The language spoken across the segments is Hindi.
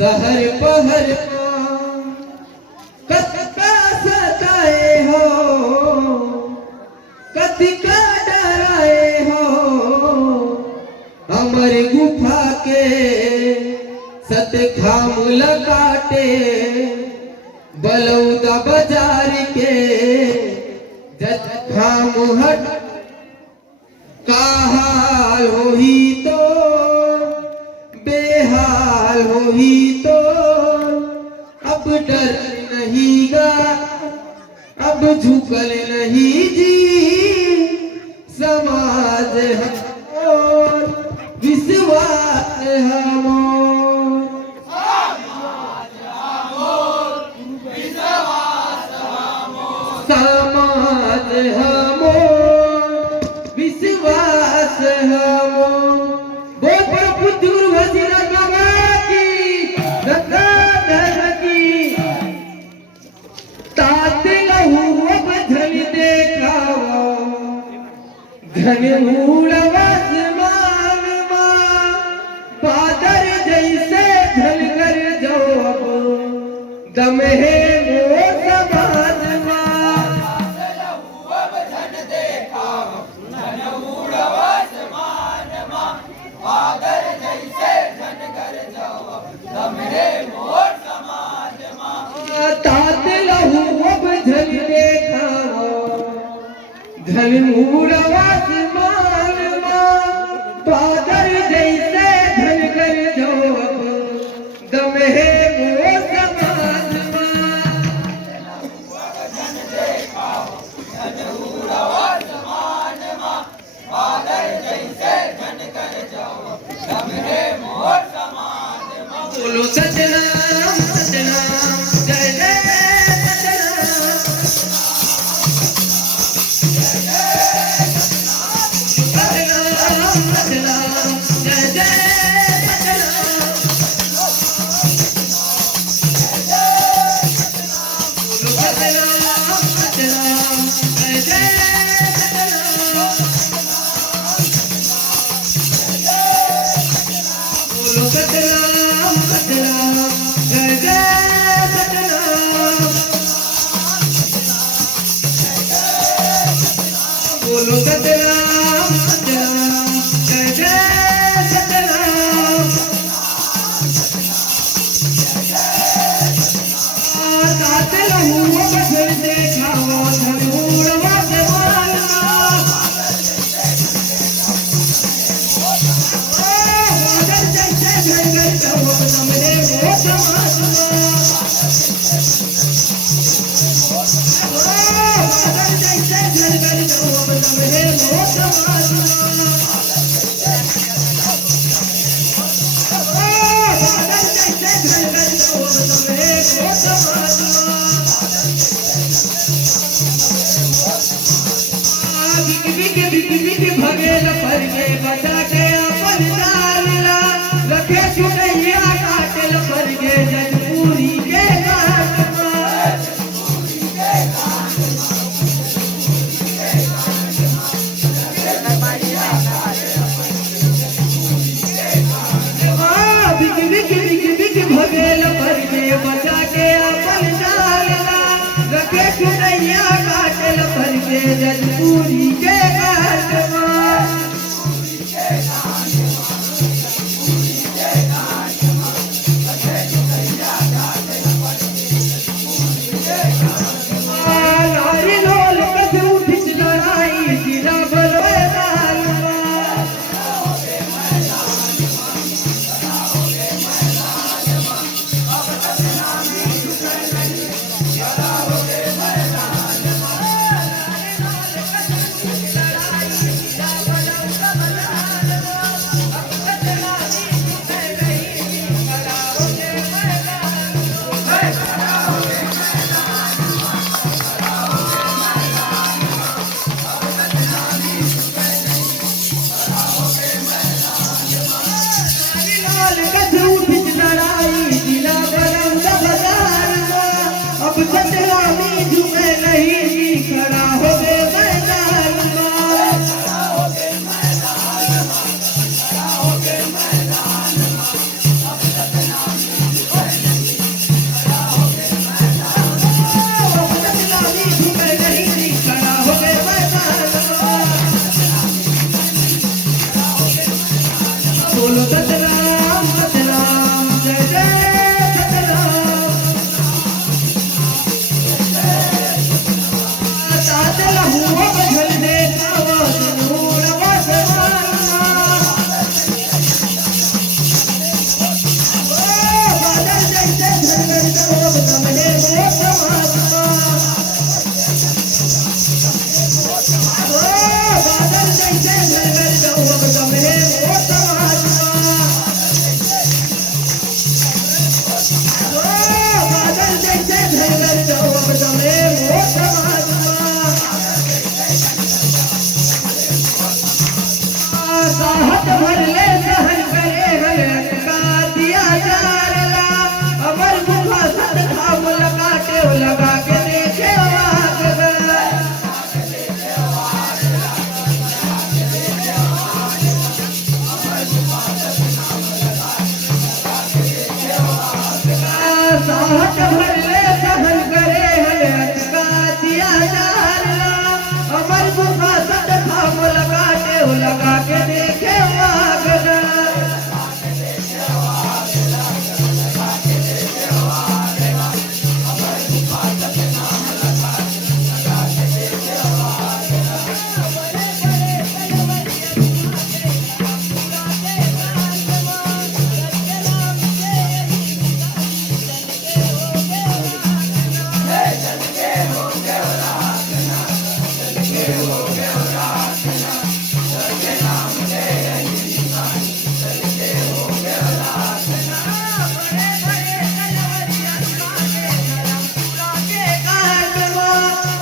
सहर पहर कतका सताए हो, कतिका डराए हो, अमर गुफा के सत खाम लगाटे, बलौदा बाजार के जत खाम हट, का हाल होही तो बेहाल होही तो, अब डर नहीं गा, अब झुकल नहीं जी, समाज हमोर विश्वास हमोर, समाज हमोर विश्वास हमोर। बहुत बड़ा बुजुर्ग वजीरा बाबा की गंगा धर की, ताते लहू अब धन देखावा, धन उड़वस मान मां, बादर जैसे धन कर जो अब, दम है वो समाज मां, अब धन देखावा, धन उड़वस मान मां, बादर जैसे धन कर जो अब, दम है वो समाज मां, तात लहू अब धन देखावा, धन उड़वस मान मां, बादर जैसे धन कर जो अब, दम है वो समाज मां, धन देखाओ, धन उड़वस मान मां, बादर जैसे धन कर जो अब, दम है वो समाज मां। बोलो सतनाम सतनाम जय जय सतनाम, सतनाम सतनाम जय जय सतनाम, बोलो सतनाम सतनाम जय जय सतनाम, बोलो सतनाम सतनाम जय जय सतनाम, बोलो सतनाम सतनाम जय जय सतनाम, तात लहू अब धन देखावा, धन उड़वस मान मां, बादर जैसे धन कर जो अब, दम है वो समाज मां, बादर जैसे धन कर जो अब, दम है वो समाज मां, बादर जैसे धन कर जो अब, दम है वो समाज मां, बिक भगेल पर के बचा के अपन डालना, रखे चुनैया काटल पर के जजपुरी के घाट मां, बिक भगेल पर के बचा के अपन डालना, रखे चुनैया काटल पर के जजपुरी के घाट मां, नारी लोल कस उठित लड़ाई, जिला बलवे दाल मां, बोलो सतराम सतराम जय जय सतराम। ताते लहुओं को झल देखा वो नूर वो जवाना। ओ बादल जैसे झलमल दो कमले वो जवाना। ओ बादल जैसे झलमल दो कमले वो जवाना। ओ बादल जैसे झलमल दो कमले वो जवाना। साहत भर ले सहन करे हर का दिया जारला। अमर गुफा सत खाम लगाटे लगा के देखे वागला। साहत भर ले सहन करे हर का दिया जारला। अमर गुफा सत खाम लगाटे लगा के देखे वागला।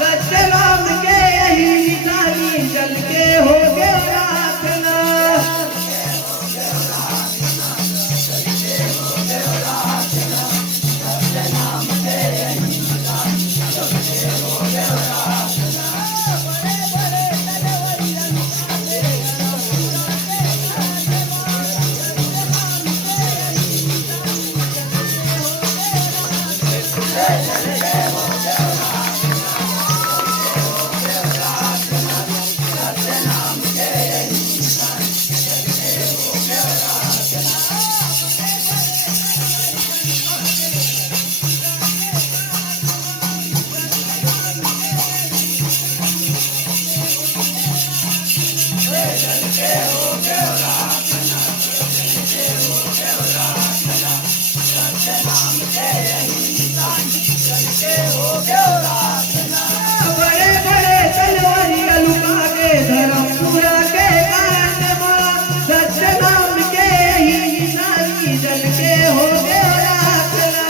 सत्यनाम के यही निशानी चल के हो गए राखना। बड़े बड़े तलवारिया लुका के धर्मपुरा के कांड में सत्यनाम के यही निशानी जल के हो गए राखना।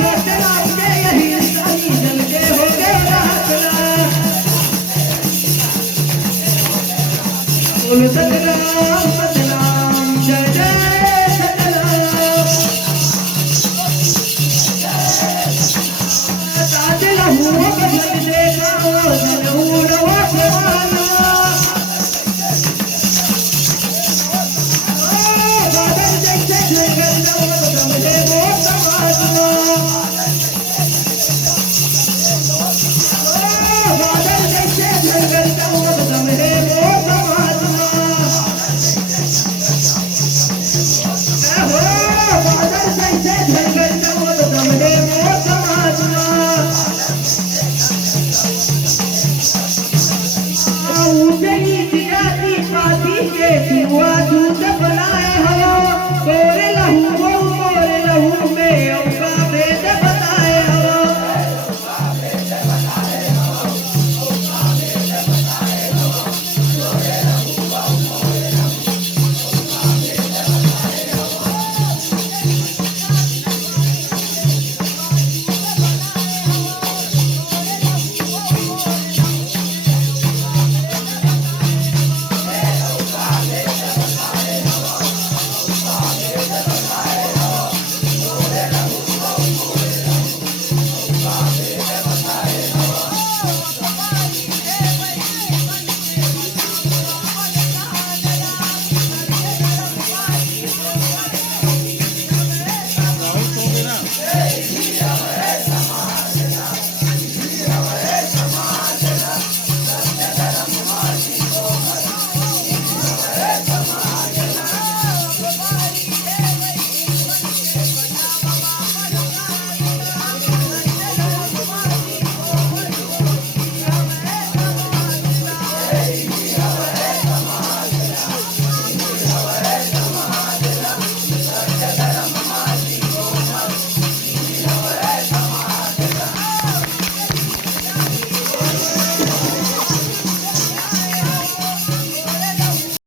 सत्यनाम के यही निशानी जल के हो गए राखना। बोलो सतराम